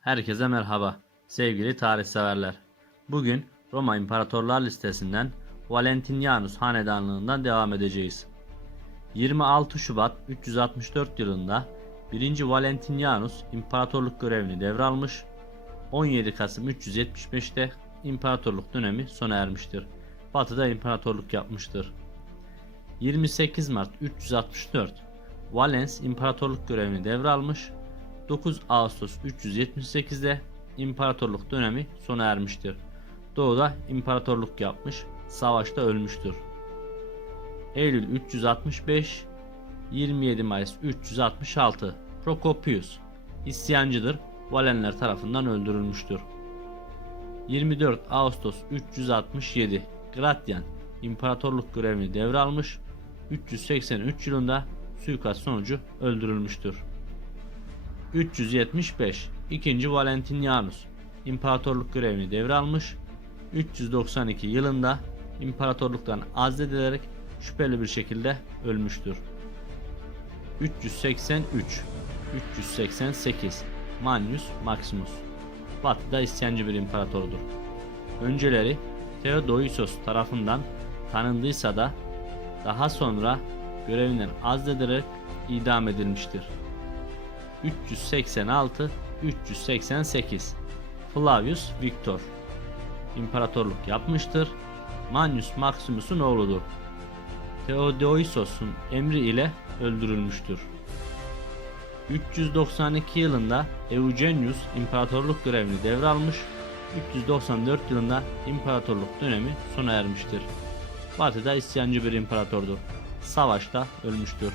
Herkese merhaba sevgili tarihseverler. Bugün Roma İmparatorlar listesinden Valentinianus hanedanlığından devam edeceğiz. 26 Şubat 364 yılında 1. Valentinianus imparatorluk görevini devralmış. 17 Kasım 375'te imparatorluk dönemi sona ermiştir. Batı'da imparatorluk yapmıştır. 28 Mart 364 Valens imparatorluk görevini devralmış. 9 Ağustos 378'de imparatorluk dönemi sona ermiştir. Doğuda imparatorluk yapmış, savaşta ölmüştür. Eylül 365 27 Mayıs 366 Procopius isyancıdır, Valenler tarafından öldürülmüştür. 24 Ağustos 367 Gratian imparatorluk görevini devralmış, 383 yılında suikast sonucu öldürülmüştür. 375 2. Valentinianus imparatorluk görevini devralmış. 392 yılında imparatorluktan azledilerek şüpheli bir şekilde ölmüştür. 383 388 Manius Maximus Batı'da isyancı bir imparatordur. Önceleri Theodosius tarafından tanındıysa da daha sonra görevinden azledilerek idam edilmiştir. 386 388 Flavius Victor imparatorluk yapmıştır. Manius Maximus'un oğludur. Theodosius'un emri ile öldürülmüştür. 392 yılında Eugenius imparatorluk görevini devralmış. 394 yılında imparatorluk dönemi sona ermiştir. Batı'da isyancı bir imparatordur. Savaşta ölmüştür.